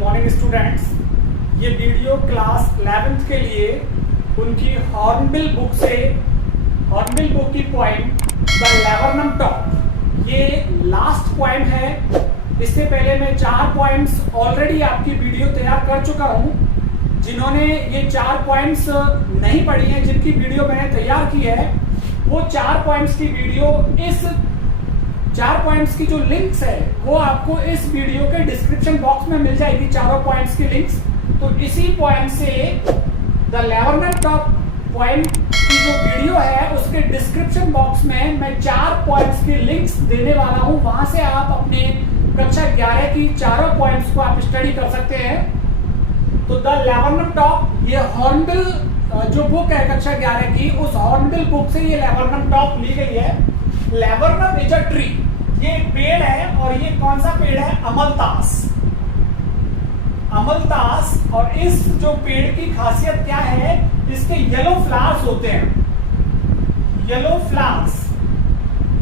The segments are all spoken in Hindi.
Morning students. ये वीडियो क्लास 11th के लिए उनकी हॉर्नबिल बुक से हॉर्नबिल बुक की पोएम द लैवर्नम टॉप, ये लास्ट पोएम है। इससे पहले मैं 4 पोएम्स ऑलरेडी आपकी वीडियो तैयार कर चुका हूँ। जिन्होंने ये 4 पोएम्स नहीं पढ़ी हैं, जिनकी वीडियो मैंने तैयार की है, वो 4 पोएम्स की वीडियो, इस 4 पोएम्स की जो लिंक्स है वो आपको इस वीडियो के डिस्क्रिप्शन बॉक्स में मिल जाएगी, चारों पोएम्स की लिंक्स। तो इसी पोएम से द लैवर्नम टॉप पोएम की जो वीडियो है उसके डिस्क्रिप्शन बॉक्स में मैं 4 पोएम्स की लिंक्स देने वाला हूं। वहां से आप अपने कक्षा 11 की चारों पोएम्स को आप स्टडी कर सकते हैं। तो द लैवर्नम टॉप, ये हॉर्नबिल जो बुक है कक्षा 11 की, उस हॉर्नबिल बुक से ये लैवर्नम टॉप ली गई है। लैवर्नम इज अ ट्री, ये पेड़ है, और ये कौन सा पेड़ है? अमलतास। अमलतास। और इस जो पेड़ की खासियत क्या है? इसके येलो फ्लावर्स होते हैं, येलो फ्लावर्स,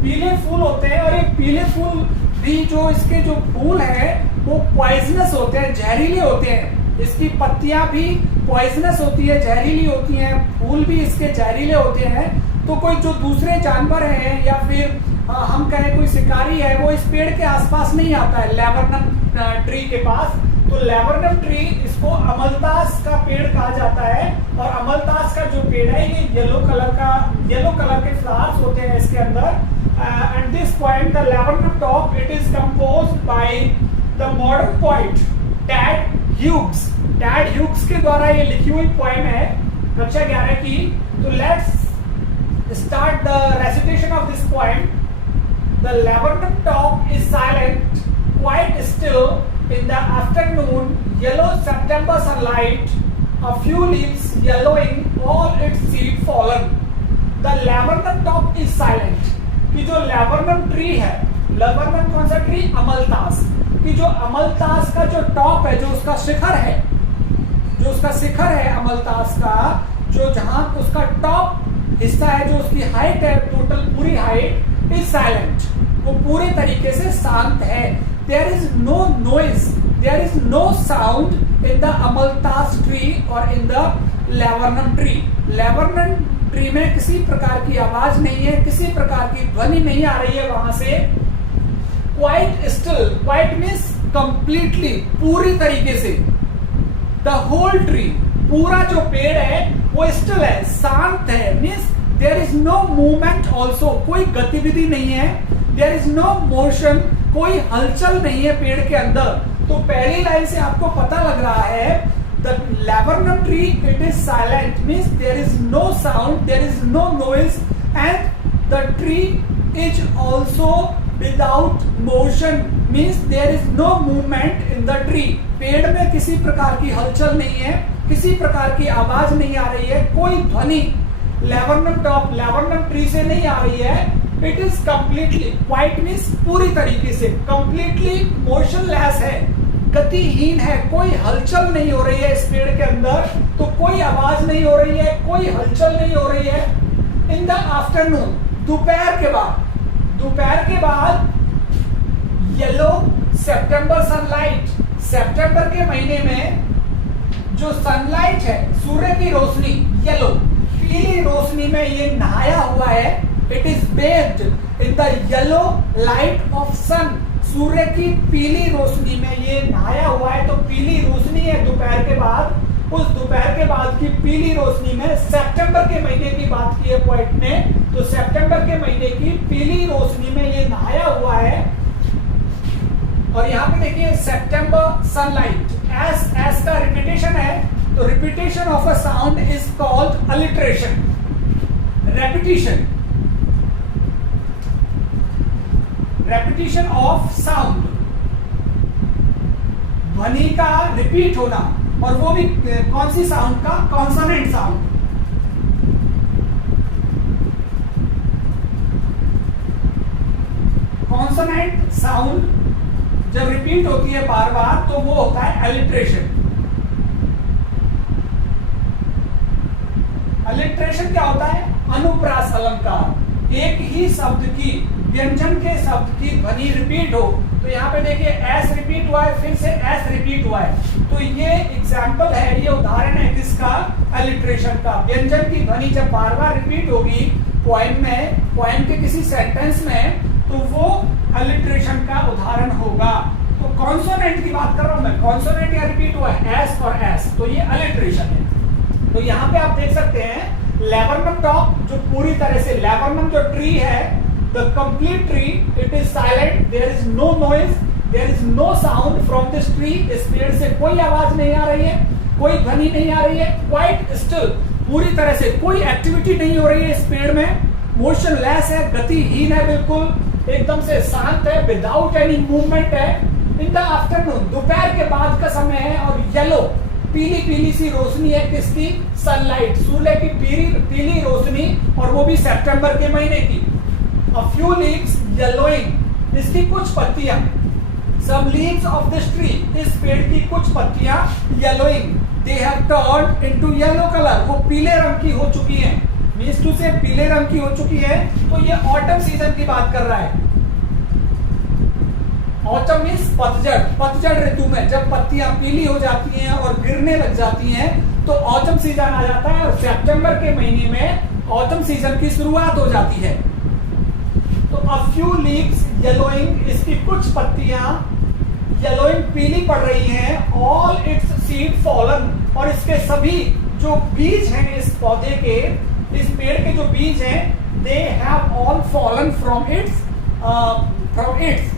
पीले फूल होते हैं। और ये पीले फूल भी, जो इसके जो फूल है वो पॉइजनस होते हैं, जहरीले होते हैं। इसकी पत्तियां भी पॉइजनस होती है, जहरीली होती हैं, फूल भी इसके जहरीले होते हैं। तो कोई जो दूसरे जानवर हैं या फिर हम कहें कोई शिकारी है, वो इस पेड़ के आसपास नहीं आता है, लैवर्नम ट्री के पास। तो लैवर्नम ट्री, इसको अमलतास का पेड़ कहा जाता है। और अमलतास का जो पेड़ है ये येलो कलर के फ्लावर्स होते हैं इसके अंदर। And this poem the laburnum top, it is composed by the modern poet Ted Hughes. Ted Hughes के द्वारा ये लिखी हुई पोएम है कक्षा 11 की। तो let's start the recitation of this poem. The laburnum top is silent, quite still in the afternoon, yellow September sunlight, a few leaves yellowing, all its seed fallen. The laburnum top is silent. कि जो laburnum tree है, laburnum कौन सा ट्री? अमलतास। कि जो अमलतास का जो टॉप है, जो उसका शिखर है, जो उसका शिखर है अमलतास का, जो जहां उसका टॉप हिस्सा है, जो उसकी हाइट है, टोटल पूरी हाइट इज साइलेंट, वो पूरे तरीके से शांत है। There is no noise, there is no sound in the amaltas tree और in the laburnum tree. Laburnum tree में किसी प्रकार की आवाज नहीं है, किसी प्रकार की ध्वनि नहीं आ रही है वहां से। Quite still, quite means completely, पूरी तरीके से। द होल ट्री, पूरा जो पेड़ है वो स्टिल है, शांत है। Means there is no movement also, कोई गतिविधि नहीं है। देयर इज नो मोशन, कोई हलचल नहीं है पेड़ के अंदर। तो पहली लाइन से आपको पता लग रहा है the laburnum tree it is silent, means there is no sound, there is no noise, and the tree is also without motion, means there is no movement in the tree. पेड़ में किसी प्रकार की हलचल नहीं है, किसी प्रकार की आवाज नहीं आ रही है, कोई ध्वनि लैवर्नम टॉप, लैवर्नम ट्री से नहीं आ रही है। It is completely, quite means पूरी तरीके से, कंप्लीटली मोशनलेस है, गतिहीन है, कोई हलचल नहीं हो रही है इस पेड़ के अंदर। तो कोई आवाज नहीं हो रही है, कोई हलचल नहीं हो रही है। इन द आफ्टरनून, दोपहर के बाद, दोपहर के बाद येलो सितंबर सनलाइट, सितंबर के महीने में जो सनलाइट है, सूर्य की रोशनी, येलो, पीली रोशनी में ये नहाया हुआ है। It is based in the yellow light of sun, सूर्य की पीली रोशनी में ये नहाया हुआ है। तो पीली रोशनी है दोपहर के बाद, उस दोपहर के बाद की पीली रोशनी में सितंबर के महीने की बात की है पोएट ने। तो सितंबर के महीने की पीली रोशनी में ये नहाया हुआ है। और यहाँ पे देखिए सितंबर सनलाइट, एस का रिपीटेशन है। तो repetition of a sound is called alliteration, repetition, repetition of sound, ध्वनि का रिपीट होना। और वो भी कौन सी साउंड का? Consonant sound. कॉन्सोनेंट साउंड जब रिपीट होती है बार बार तो वो होता है अलिट्रेशन। अलिट्रेशन क्या होता है? अनुप्रास अलंकार, एक ही शब्द की, व्यंजन के शब्द की ध्वनि रिपीट हो तो यहाँ पे देखिए एस रिपीट हुआ है, फिर से एस रिपीट हुआ है। तो ये एग्जाम्पल है, ये उदाहरण है किसका, अलिट्रेशन का। व्यंजन की ध्वनि जब बार बार रिपीट होगी पोएम में, पोएम के किसी सेंटेंस में, तो वो अलिट्रेशन का उदाहरण होगा। तो कॉन्सोनेंट की बात कर रहा हूं मैं, कॉन्सोनेंट या रिपीट हुआ है एस और एस, तो ये अलिट्रेशन है। तो यहाँ पे आप देख सकते हैं लैबरनम टॉप जो पूरी तरह से, लैबरनम जो ट्री है, the complete tree, it is silent, there is no noise, there is no sound from this tree. इस पेड़ से कोई आवाज नहीं आ रही है, कोई ध्वनि नहीं आ रही है, क्वाइट स्टिल, पूरी तरह से कोई एक्टिविटी नहीं हो रही है इस पेड़ में, मोशनलेस है, गतिहीन है, बिल्कुल एकदम से शांत है, विदाउट एनी मूवमेंट है। इन द आफ्टरनून, दोपहर के बाद का समय है, और येलो, पीली पीली सी रोशनी है किसकी, सनलाइट, सूर्य की पीली रोशनी, और वो भी सितंबर के महीने की। A few leaves yellowing, इसकी कुछ पत्तियां, some leaves of this tree, इस पेड़ की कुछ पत्तियां yellowing, they have turned into yellow color, वो पीले रंग की हो चुकी हैं, मीन्स टू से पीले रंग की हो चुकी है। तो ये ऑटम सीजन की बात कर रहा है। ऑटम मीन्स पतझड़, पतझड़ ऋतु में जब पत्तियां पीली हो जाती हैं और गिरने लग जाती हैं, तो ऑटम सीजन आ जाता है, और सितंबर के महीने में ऑटम सीजन की शुरुआत हो जाती है। तो a few leaves yellowing, इसकी कुछ पत्तियां yellowing पीली पड़ रही हैं, all its seed fallen, और इसके सभी जो बीज हैं इस पौधे के, इस पेड़ के जो बीज हैं, they have all fallen from its,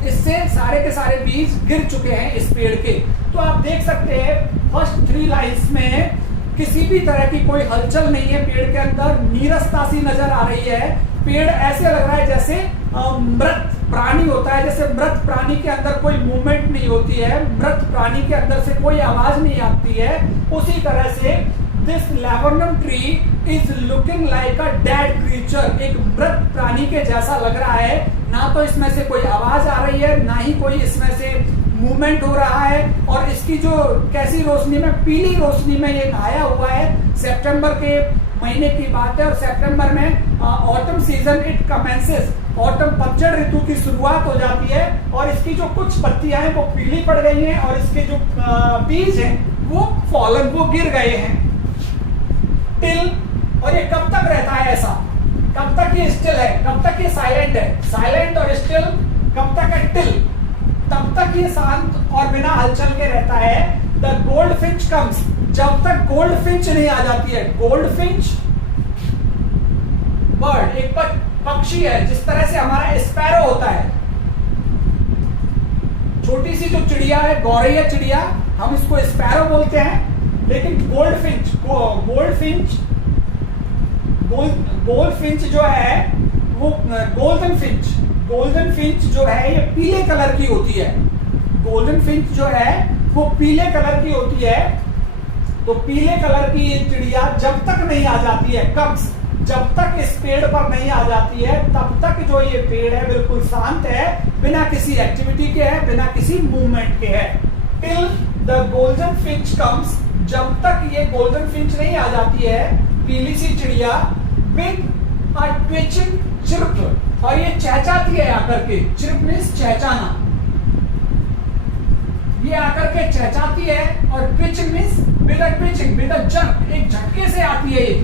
इससे सारे के सारे बीज गिर चुके हैं इस पेड़ के। तो आप देख सकते हैं फर्स्ट 3 लाइन्स में किसी भी तरह की कोई हलचल नहीं है पेड़ के अंदर, नीरसता सी नजर आ रही है। पेड़ ऐसे लग रहा है जैसे मृत प्राणी होता है, जैसे मृत प्राणी के अंदर कोई मूवमेंट नहीं होती है, मृत प्राणी के अंदर से कोई आवाज नहीं आती है, उसी तरह से this laburnum tree is looking like a dead creature, एक मृत प्राणी के जैसा लग रहा है। ना तो इसमें से कोई आवाज आ रही है, ना ही कोई इसमें से मूवमेंट हो रहा है, और इसकी जो कैसी रोशनी में, पीली रोशनी में ये आया हुआ है। सितंबर के महीने की बात है, और सितंबर में autumn season it commences, autumn पतझड़ ऋतु की शुरुआत हो जाती है, और इसकी जो कुछ पत्तियां हैं वो पीली पड़ गई हैं, और इसके जो बीज हैं वो फॉलन, वो गिर गए हैं। टिल, और ये कब तक रहता है ऐसा, कब तक ये स्टिल है, कब तक ये साइलेंट है, साइलेंट और स्टिल कब तक है, टिल, तब तक ये शांत और बिना हलचल के रहता है। द गोल्ड फिंच कम्स, जब तक गोल्ड फिंच नहीं आ जाती है। गोल्ड फिंच बर्ड एक पक्षी है, जिस तरह से हमारा स्पैरो होता है, छोटी सी जो चिड़िया है, गौरैया चिड़िया, हम इसको स्पैरो बोलते हैं। लेकिन गोल्ड फिंच जो है वो गोल्डन फिंच जो है ये पीले कलर की होती है। गोल्डन फिंच जो है वो पीले कलर की होती है। तो पीले कलर की ये चिड़िया जब तक नहीं आ जाती है, जब तक इस पेड़ पर नहीं आ जाती है, तब तक जो ये पेड़ है बिल्कुल शांत है, बिना किसी एक्टिविटी के है, बिना किसी मूवमेंट के है। Till the golden Finch comes, जब तक ये गोल्डन फिंच नहीं आ जाती है, पीली सी चिड़िया, विद अ ट्विचिंग चिर्प, और ये चहचाती है आकर के। चिर्प मींस चहचाना, ये आकर के चहचाती है, और twitching means with a jerk, एक झटके से आती है ये,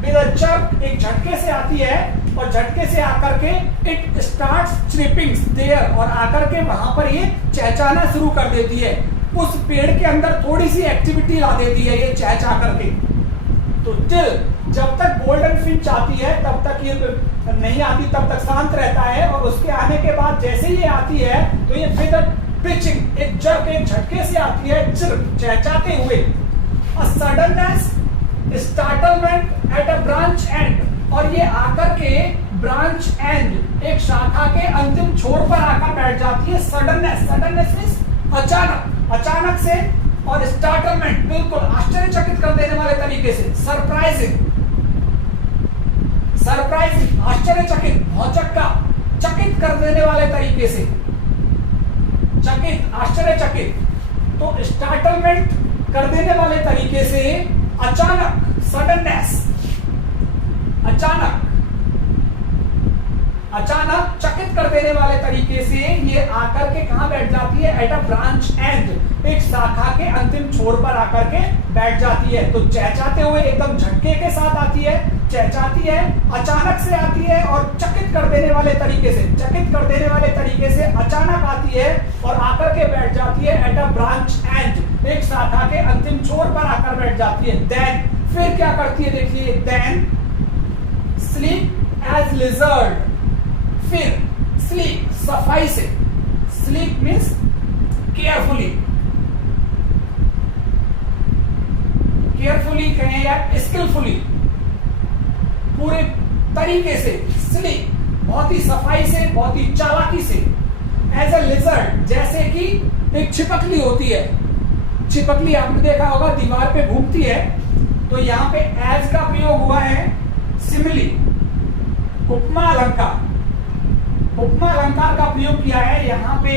विद अ जर्क, एक झटके से आती है, और झटके से आकर के इट स्टार्ट्स चिर्पिंग देयर, और आकर के वहां पर ये चहचाना शुरू कर देती है। उस पेड़ के अंदर थोड़ी सी एक्टिविटी ला देती है ये चहचा करके। तो टिल, जब तक गोल्डन फिंच आती है तब तक ये नहीं आती, तब तक शांत रहता है, और उसके आने के बाद जैसे ये आती है तो ये विद अ पिचिंग, एक जर्क, एक झटके से आती है, चहचाते हुए। A suddenness, startlement at a branch end, और ये आकर के ब्रांच एंड, एक शाखा के अंतिम छोर पर आकर बैठ जाती है। सडननेस मींस अचानक से, और स्टार्टलमेंट बिल्कुल आश्चर्यचकित कर देने वाले तरीके से। सरप्राइजिंग, आश्चर्यचकित, भौचक्का, चकित कर देने वाले तरीके से, चकित, आश्चर्यचकित। तो स्टार्टलमेंट कर देने वाले तरीके से, अचानक, सडननेस, अचानक चकित कर देने वाले तरीके से ये आकर के कहां बैठ जाती है, एट अ ब्रांच एंड, एक शाखा के अंतिम छोर पर आकर के बैठ जाती है। तो चहचहाते हुए एकदम झटके के साथ आती है, चहचहाती है, अचानक से आती है और चकित कर देने वाले तरीके से, चकित कर देने वाले तरीके से अचानक आती है और आकर के बैठ जाती है एट अ ब्रांच एंड, एक शाखा के अंतिम छोर पर आकर बैठ जाती है। देन फिर क्या करती है देखिए, देन स्लीप एज लिजर्ड, फिर स्लीप सफाई से, स्लीप मीन्स केयरफुली, केयरफुली कहें या स्किलफुली, पूरे तरीके से, स्लीप बहुत ही सफाई से, बहुत ही चालाकी से, एज अ लिजर्ड, जैसे कि एक छिपकली होती है, छिपकली आपने देखा होगा दीवार पे घूमती है, तो यहां पे एज का प्रयोग हुआ है सिमिली, उपमा अलंकार, उपमा अलंकार का प्रयोग किया है यहां पे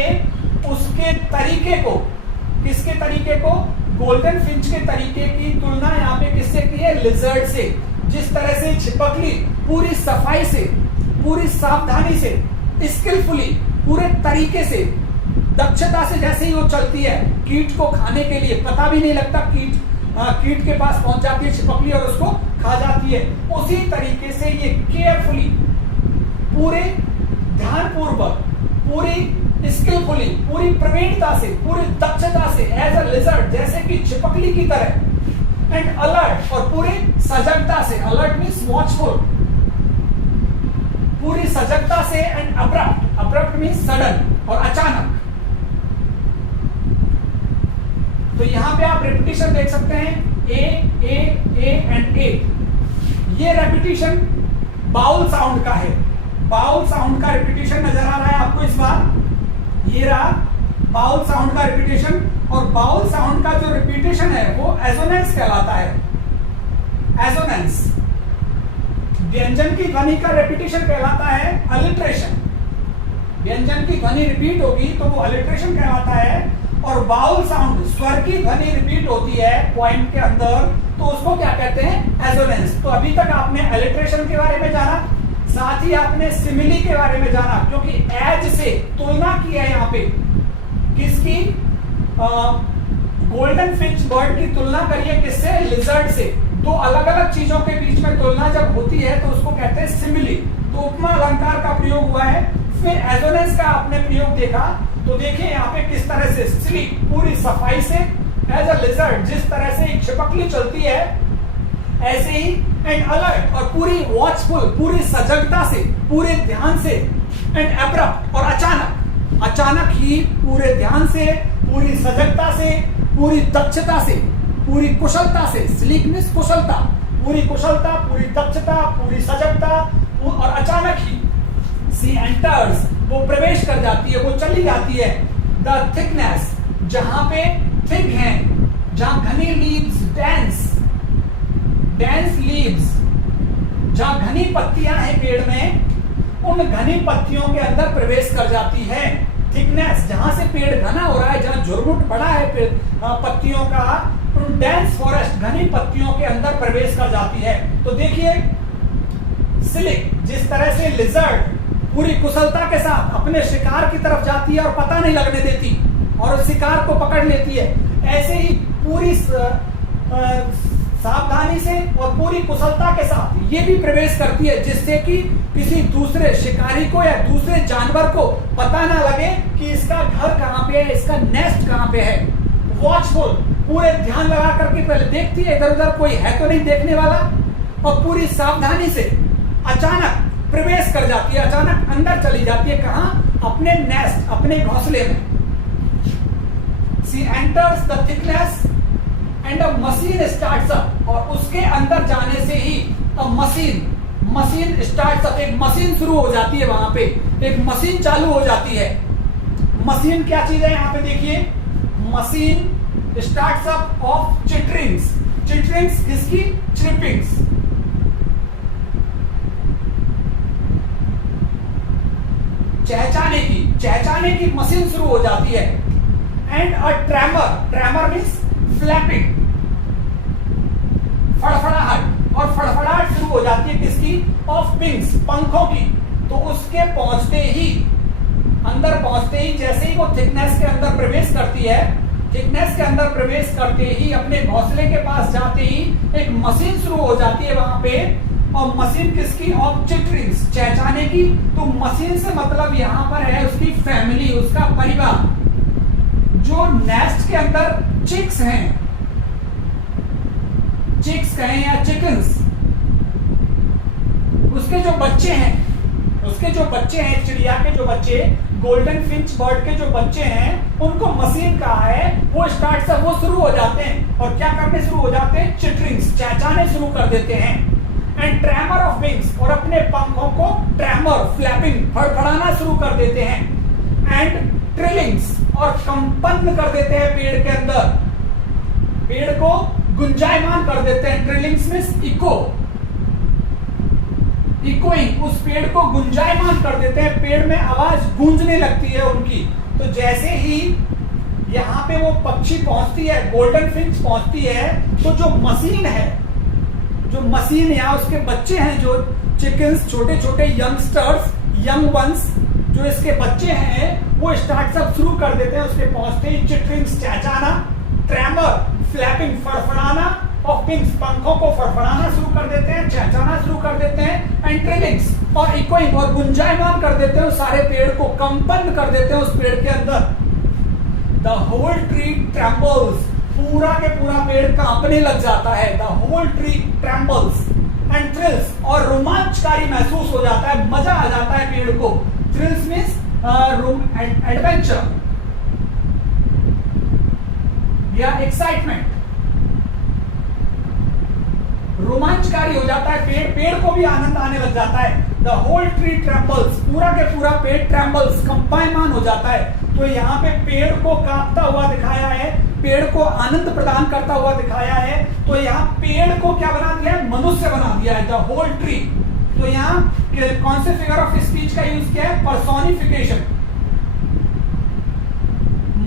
उसके तरीके को, किसके तरीके को, गोल्डन फिंच के तरीके की तुलना यहां पे किससे की है, लिजर्ड से। जिस तरह से छिपकली पूरी सफाई से, पूरी सावधानी से, स्किलफुली, पूरे तरीके से, दक्षता से जैसे ही वो चलती है, कीट को खाने के लिए पता भी नहीं लगता, कीट के पास पहुंच जाती है छिपकली और उसको खा जाती है, उसी तरीके से ये केयरफुली, पूरे ध्यानपूर्वक, पूरी स्किलफुली, पूरी प्रवीणता से, पूरी दक्षता से, एज अ लिजर्ड, जैसे कि छिपकली की तरह, एंड अलर्ट, और पूरी सजगता से, अलर्ट मीन्स वॉचफुल, पूरी सजगता से, and abrupt, abrupt means sudden और अचानक। तो यहां पे आप रेपिटेशन देख सकते हैं, ए एंड ए, ये रेपिटेशन बाउल साउंड का है, बाउल साउंड का रिपीटेशन नजर आ रहा है आपको इस बार, ये रहा बाउल साउंड का रिपीटेशन, और बाउल साउंड का जो रिपीटेशन है वो एसोनेंस कहलाता है, एसोनेंस। व्यंजन की ध्वनि का रिपीटेशन कहलाता है अलिट्रेशन, व्यंजन की ध्वनि रिपीट होगी तो वो अलिट्रेशन कहलाता है, और बाउल साउंड, स्वर की ध्वनि रिपीट होती है पॉइंट के अंदर, तो उसको क्या कहते हैं, एसोनेंस। तो अभी तक आपने अलिट्रेशन के बारे में जाना, साथ ही आपने सिमिली के बारे में जाना, क्योंकि एज से तुलना की है यहाँ पे, किसकी, गोल्डन फिंच बर्ड की तुलना करिए किससे, लिजर्ड से। दो अलग अलग चीजों के बीच में तुलना जब होती है तो उसको कहते हैं सिमिली। तो उपमा अलंकार का प्रयोग हुआ है, फिर एसोनेंस का आपने प्रयोग देखा, तो देखिए यहाँ पे किस तरह से स्लीप, पूरी सफाई से, एज अ लिजर्ड, जिस तरह से एक छिपकली चलती है ऐसे ही, एंड अलर्ट, और पूरी वॉचफुल, पूरी सजगता से, पूरे ध्यान से, एंड अब्रप्ट, और अचानक, अचानक ही पूरे ध्यान से, पूरी सजगता से, पूरी दक्षता से, पूरी कुशलता से, स्लीप मीन्स कुशलता, पूरी कुशलता, पूरी दक्षता, पूरी सजगता, और अचानक ही सी एंटर्स, वो प्रवेश कर जाती है, वो चली जाती है, द थिकनेस, जहां पे थिक है, जहां घनी लीव्स, डेंस लीव्स, जहां घनी पत्तियां हैं पेड़ में, उन घनी पत्तियों के अंदर प्रवेश कर जाती है। थिकनेस, जहां से पेड़ घना हो रहा है, जहां झुरमुट बड़ा है पत्तियों का, उन डेंस फॉरेस्ट, घनी पत्तियों के अंदर प्रवेश कर जाती है। तो देखिए स्लिक, जिस तरह से लिजर्ड पूरी कुशलता के साथ अपने शिकार की तरफ जाती है और पता नहीं लगने देती और शिकार को पकड़ लेती है, ऐसे ही पूरी सावधानी से और पूरी कुशलता के साथ ये भी प्रवेश करती है, जिससे कि किसी दूसरे शिकारी को या दूसरे जानवर को पता ना लगे कि इसका घर कहां पे है, इसका नेस्ट कहां पे है। वॉचफुल, पूरे ध्यान लगा करके पहले देखती है इधर उधर कोई है तो नहीं देखने वाला, और पूरी सावधानी से अचानक प्रवेश कर जाती है, अचानक अंदर चली जाती है, कहां, अपने नेस्ट, अपने घोंसले में। She enters the thickness and a machine starts up, और उसके अंदर जाने से ही मशीन स्टार्ट्स अप, एक मशीन शुरू हो जाती है, वहां पे एक मशीन चालू हो जाती है। मशीन क्या चीज है यहाँ पे देखिए, machine starts up of chitterings, chitterings किसकी, चिपिंग्स, चहचाने की मशीन शुरू हो जाती है। And a tremor means flapping, फड़फड़ाहट, और फड़फड़ाहट शुरू हो जाती है किसकी, ऑफ विंग्स, पंखों की, तो उसके पहुंचते ही, अंदर पहुंचते ही, जैसे ही वो थिकनेस के अंदर प्रवेश करती है, थिकनेस के अंदर प्रवेश करते ही अपने घोंसले के पास जाते ही एक मशीन शुरू हो जाती है वहां पे। और मशीन किसकी? ऑफ चिटरिंग्स, चहचहाने की। तो मशीन से मतलब यहां पर है उसकी फैमिली, उसका परिवार। जो नेस्ट के अंदर चिक्स हैं, चिक्स कहें या चिकन्स, उसके जो बच्चे हैं, उसके जो बच्चे हैं, चिड़िया के जो बच्चे, गोल्डन फिंच बर्ड के जो बच्चे हैं, उनको मशीन कहा है। वो स्टार्ट से वो शुरू हो जाते हैं और क्या करने शुरू हो जाते हैं? चिटरिंग्स, चहचहाने शुरू कर देते हैं। एंड ट्रेमर ऑफ विंग्स, और अपने पंखों को ट्रेमर, फ्लैपिंग, फड़फड़ाना शुरू कर देते हैं। एंड ट्रिलिंग्स, और कंपन कर देते हैं पेड़ के अंदर, पेड़ को गुंजायमान कर देते हैं। ट्रिलिंग्स मींस इको, इकोइंग, उस पेड़ को गुंजायमान कर देते हैं, पेड़ में आवाज गूंजने लगती है उनकी। तो जैसे ही यहाँ पे वो पक्षी पहुंचती है, गोल्डन फिंच पहुंचती है, तो जो मशीन है, जो मशीन या उसके बच्चे हैं, जो चिकन्स, छोटे छोटे यंगस्टर्स, यंग वंस, जो इसके बच्चे हैं, वो स्टार्ट सब शुरू कर देते हैं उसके पहुंचते ही। चिटरिंग्स, चहचहाना, ट्रेमर, फ्लैपिंग, फड़फड़ाना ऑफ विंग्स, पंखों को फड़फड़ाना शुरू कर देते हैं, चहचहाना शुरू कर देते हैं। एंड ट्रिलिंग्स, और इकोइंग, और गुंजायमान कर देते हैं उस सारे पेड़ को, कंपन कर देते हैं उस पेड़ के अंदर। द होल ट्री ट्रेम्बल्स, पूरा के पूरा पेड़ कांपने लग जाता है। The whole tree trembles and thrills, और रोमांचकारी महसूस हो जाता है, मजा आ जाता है पेड़ को। थ्रिल्स मींस एडवेंचर या एक्साइटमेंट, रोमांचकारी हो जाता है पेड़, पेड़ को भी आनंद आने लग जाता है। द होल ट्री ट्रेम्बल्स, पूरा के पूरा पेड़ ट्रेम्बल्स, कंपायमान हो जाता है। तो यहाँ पे पेड़ को कांपता हुआ दिखाया है, पेड़ को आनंद प्रदान करता हुआ दिखाया है। तो यहाँ पेड़ को क्या बना दिया है? मनुष्य बना दिया है, द होल ट्री। तो यहाँ कौन से फिगर ऑफ स्पीच का यूज किया है? पर्सोनिफिकेशन,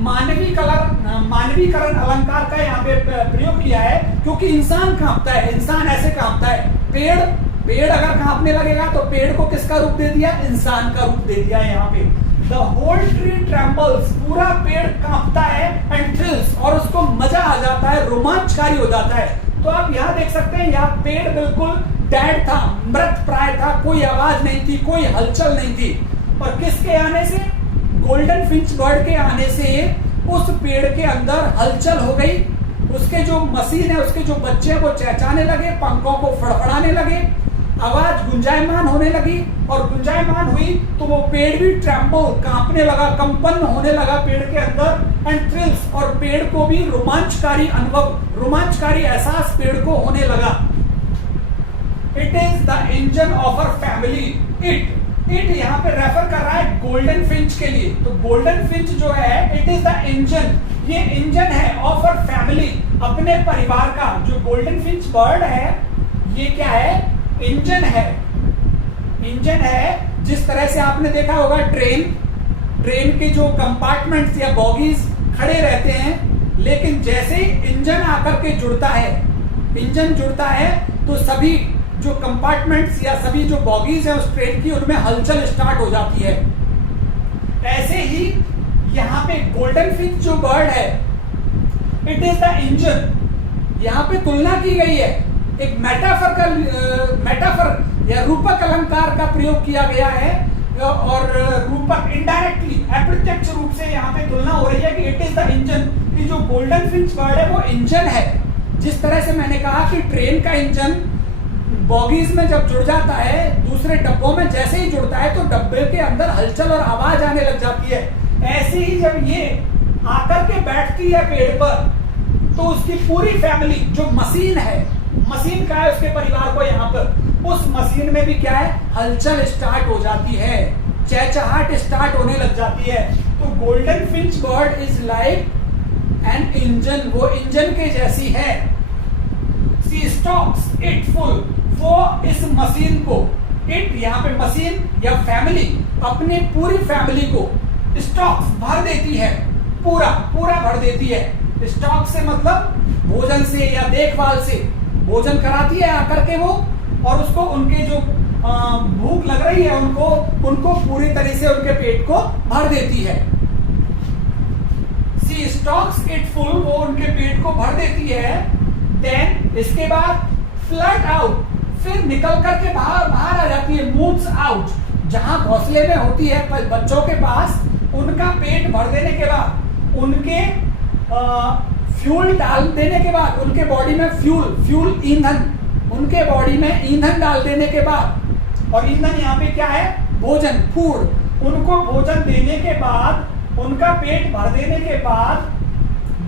मानवीकरण अलंकार का यहाँ पे प्रयोग किया है, क्योंकि इंसान कांपता है, इंसान ऐसे कांपता है। पेड़ अगर कांपने लगेगा तो पेड़ को किसका रूप दे दिया? इंसान का रूप दे दिया है यहाँ पे। द होल ट्री ट्रेम्बल्स, पूरा पेड़ कांपता है। एंड थ्रिल्स, और उसको मजा आ जाता है, रोमांचकारी हो जाता है। तो आप यहाँ देख सकते हैं, यहाँ पेड़ बिल्कुल डेड था, मृत प्राय था, कोई आवाज नहीं थी, कोई हलचल नहीं थी। और किसके आने से? गोल्डन फिंच बर्ड के आने से उस पेड़ के अंदर हलचल हो गई। उसके जो मशीन है, उसके जो बच्चे हैं, वो चहचहाने लगे, पंखों को फड़फड़ाने लगे, आवाज गुंजायमान होने लगी। और गुंजायमान हुई तो वो पेड़ भी ट्रेम्बल, कांपने लगा, कंपन होने लगा पेड़ के अंदर। एंड थ्रिल्स, और पेड़ को भी रोमांचकारी अनुभव, रोमांचकारी एहसास पेड़ को होने लगा। It is the engine of our family. It यहाँ पे रेफर कर रहा है गोल्डन फिंच के लिए। तो गोल्डन फिंच जो है, इट इज द इंजन, ये इंजन है ऑफ अवर फैमिली, अपने परिवार का। जो गोल्डन फिंच बर्ड है, ये क्या है? इंजन है, इंजन है। जिस तरह से आपने देखा होगा ट्रेन के जो कंपार्टमेंट्स या बॉगीज खड़े रहते हैं, लेकिन जैसे ही इंजन आकर के जुड़ता है, इंजन जुड़ता है, तो सभी जो कंपार्टमेंट्स या सभी जो बॉगीज है उस ट्रेन की, उनमें हलचल स्टार्ट हो जाती है। ऐसे ही यहाँ पे गोल्डन फिंच जो बर्ड है, इट इज द इंजन। यहाँ पे तुलना की गई है, एक मेटाफर या रूपक अलंकार का प्रयोग किया गया है। और रूपक इनडायरेक्टली, अप्रत्यक्ष रूप से यहाँ पे तुलना हो रही है कि इट इज द इंजन, कि जो गोल्डन फिंच बर्ड है वो इंजन है। जिस तरह से मैंने कहा कि ट्रेन का इंजन बॉगीज में जब जुड़ जाता है, दूसरे डब्बों में जैसे ही जुड़ता है, तो डब्बे के अंदर हलचल और आवाज आने लग जाती है। ऐसे ही जब ये आकर के बैठती है पेड़ पर, तो उसकी पूरी फैमिली, जो मशीन है, मशीन का है उसके परिवार को, यहाँ पर उस मशीन में भी क्या है? हलचल स्टार्ट हो जाती है, चहचहाट स्टार्ट होने लग जाती है। तो golden Finch bird is like an engine, वो इंजन के जैसी है। सी स्टॉक्स इट फुल, वो इस मशीन को, इट यहाँ पे मशीन या फैमिली, अपनी पूरी फैमिली को स्टॉक्स भर देती है, पूरा भर देती है। स्टॉक से मतलब भोजन से या देखभाल से, भोजन कराती है आकर के वो, और उसको उनके जो भूख लग रही है उनको पूरी तरह से उनके पेट को भर देती है। सी स्टॉक्स इट फुल, वो उनके पेट को भर देती है। देन इसके बाद फ्लड आउट, फिर निकल करके बाहर आ जाती है, मूव्स आउट, जहां घोंसले में होती है बच्चों के पास। उनका पेट भर देने के बाद उनके फ्यूल डाल देने के बाद, उनके बॉडी में फ्यूल ईंधन, उनके बॉडी में ईंधन डाल देने के बाद, और ईंधन यहाँ पे क्या है, भोजन, फूड। उनको भोजन देने के बाद, उनका पेट भर देने के बाद,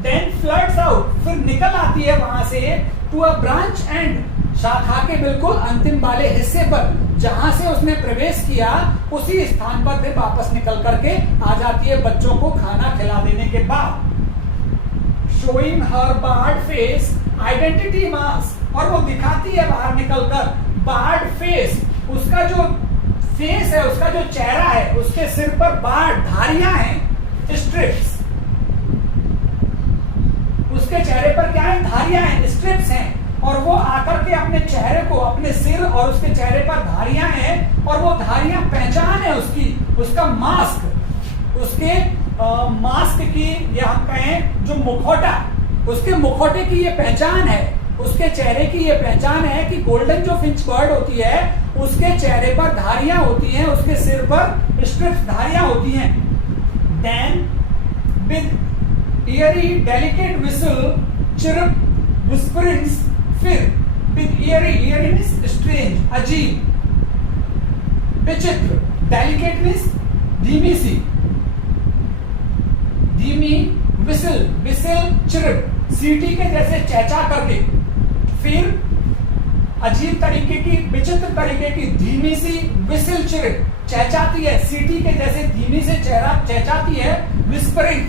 देन फ्लड्स आउट, फिर निकल आती है वहां से टू अ ब्रांच एंड, शाखा के बिल्कुल अंतिम वाले हिस्से पर, जहां से उसने प्रवेश किया उसी स्थान पर फिर वापस निकल करके आ जाती है बच्चों को खाना खिला देने के बाद। Showing her bared face identity mask, और वो दिखाती है बाहर निकलकर बार्ड फेस, उसका जो फेस है, उसका जो चेहरा है, उसके सिर पर बार्ड, धारियां हैं, स्ट्रिप्स, उसके चेहरे पर क्या है, धारियां हैं, स्ट्रिप्स हैं, और वो आकर के अपने चेहरे को, अपने सिर और उसके चेहरे पर धारियां हैं, और वो धारियां पहचान है उसकी, उसका मास्क, उसके मास्क की, या हम कहें जो मुखौटा, उसके मुखौटे की ये पहचान है, उसके चेहरे की ये पहचान है कि गोल्डन जो फिंच बर्ड होती है उसके चेहरे पर धारियां होती हैं, उसके सिर पर स्ट्रिप्स, धारियां होती हैं। Then with eerie delicate whistle chirp whisperings, फिर with eerie, eerie means strange, अजीब, विचित्र, डेलिकेट मींस धीमी सी, धीमी, विसल, विसल चिरप, सीटी के जैसे चहचा करके, फिर अजीब तरीके की, विचित्र तरीके की धीमी सी विसल चिरप, चहचाती है, सीटी के जैसे धीमी से चहचाती है, विस्परिंग,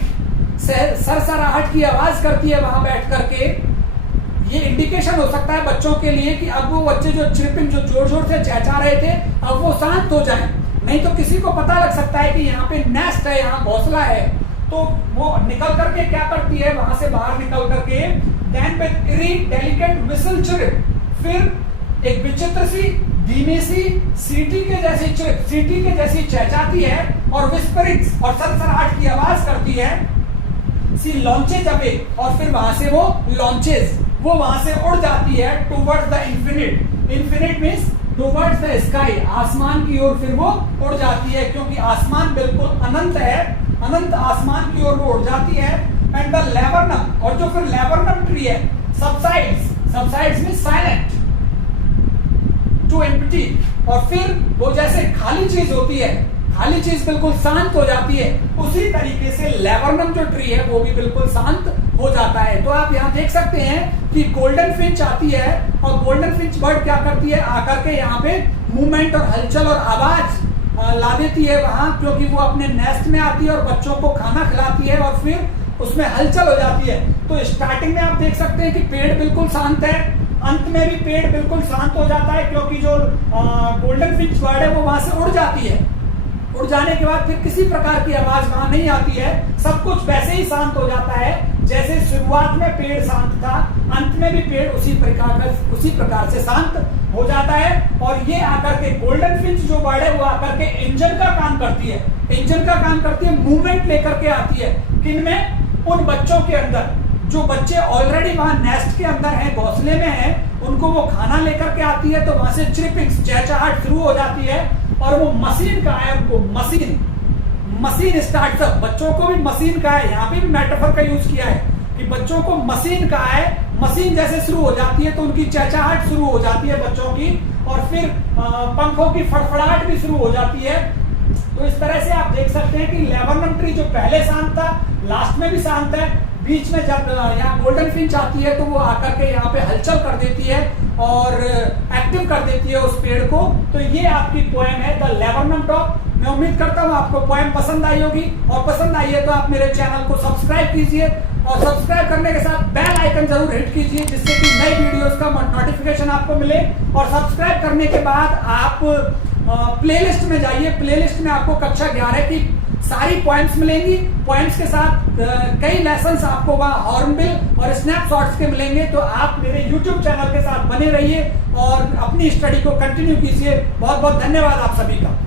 सरसराहट की आवाज करती है वहां बैठ करके। ये इंडिकेशन हो सकता है बच्चों के लिए कि अब वो बच्चे जो चिरपिंग, जो जोर जोर से चहचा रहे थे, अब वो शांत हो जाएं, नहीं तो किसी को पता लग सकता है कि यहाँ पे नेस्ट है, यहाँ घोंसला है, तो वो निकल करके क्या करती है, वहां से बाहर निकल करके, then with eerie delicate whistle chirp, फिर एक विचित्र सी, धीमी सी, सीटी के जैसी चिरप, सीटी के जैसी चहचाती है, और विस्परिंग्स, और सरसराहट की आवाज करती है। सी लॉन्चेज अवे, और फिर वहां से वो लॉन्चेज, वो वहां से उड़ जाती है towards the infinite, infinite means towards the sky, आसमान की ओर फिर वो उड़ जाती है, क्योंकि आसमान बिल्कुल अनंत है, अनंत आसमान की ओर वो उड़ जाती है। एंड द लेबरनम, और जो फिर लेबरनम ट्री है, subsides, subsides means silent, to empty, और फिर वो जैसे खाली चीज होती है, खाली चीज बिल्कुल शांत हो जाती है, उसी तरीके से लेबरनम जो ट्री है वो भी बिल्कुल शांत हो जाता है। तो आप यहाँ देख सकते हैं कि गोल्डन फिंच आती है, और गोल्डन फिंच बर्ड क्या करती है, आकर के यहाँ पे मूवमेंट और हलचल और आवाज ला देती है वहां, क्योंकि वो अपने नेस्ट में आती है और बच्चों को खाना खिलाती है, और फिर उसमें हलचल हो जाती है। तो स्टार्टिंग में आप देख सकते हैं कि पेड़ बिल्कुल शांत है, अंत में भी पेड़ बिल्कुल शांत हो जाता है, क्योंकि जो गोल्डन फिंच बर्ड है वो वहां से उड़ जाती है। उड़ जाने के बाद फिर किसी प्रकार की आवाज वहां नहीं आती है, सब कुछ वैसे ही शांत हो जाता है जैसे शुरुआत में पेड़ शांत था, अंत में भी पेड़ उसी प्रकार से शांत हो जाता है। और ये आकर के गोल्डन फिंच जो बर्ड है वो आकर के इंजन का काम करती है, इंजन का काम करती है, मूवमेंट लेकर के आती है, किनमें, उन बच्चों के अंदर, जो बच्चे ऑलरेडी वहां नेस्ट के अंदर हैं, घोंसले में हैं, उनको वो खाना लेकर के आती है, तो वहां से चिरपिंग, चहचहाहट शुरू हो जाती है, और वो मशीन का है, उनको मशीन स्टार्टअप, बच्चों को भी मशीन का है, यहाँ पे भी मेटाफर का यूज किया है कि बच्चों को मशीन का है, मशीन जैसे शुरू हो जाती है तो उनकी चहचहाहट शुरू हो जाती है बच्चों की, और फिर पंखों की फड़फड़ाहट भी शुरू हो जाती है। तो इस तरह से आप देख सकते हैं कि लेबरनम ट्री जो पहले शांत था, लास्ट में भी शांत है, बीच में जब यहाँ गोल्डन फिंच आती है तो वो आकर के यहाँ पे हलचल कर देती है और एक्टिव कर देती है उस पेड़ को। तो ये आपकी पोएम है द लेबरनम टॉप। मैं उम्मीद करता हूँ आपको पोएम पसंद आई होगी, और पसंद आई है तो आप मेरे चैनल को सब्सक्राइब कीजिए, और सब्सक्राइब करने के साथ बेल आइकन जरूर हिट कीजिए, जिससे कि नई वीडियोस का नोटिफिकेशन आपको मिले। और सब्सक्राइब करने के बाद आप प्लेलिस्ट में जाइए, प्लेलिस्ट में आपको कक्षा 11 की सारी पॉइंट्स मिलेंगी, पॉइंट्स के साथ कई लेसन्स आपको वहाँ हॉर्नबिल और स्नैपशॉट्स के मिलेंगे। तो आप मेरे YouTube चैनल के साथ बने रहिए। और अपनी स्टडी को कंटिन्यू कीजिए। बहुत बहुत धन्यवाद आप सभी का।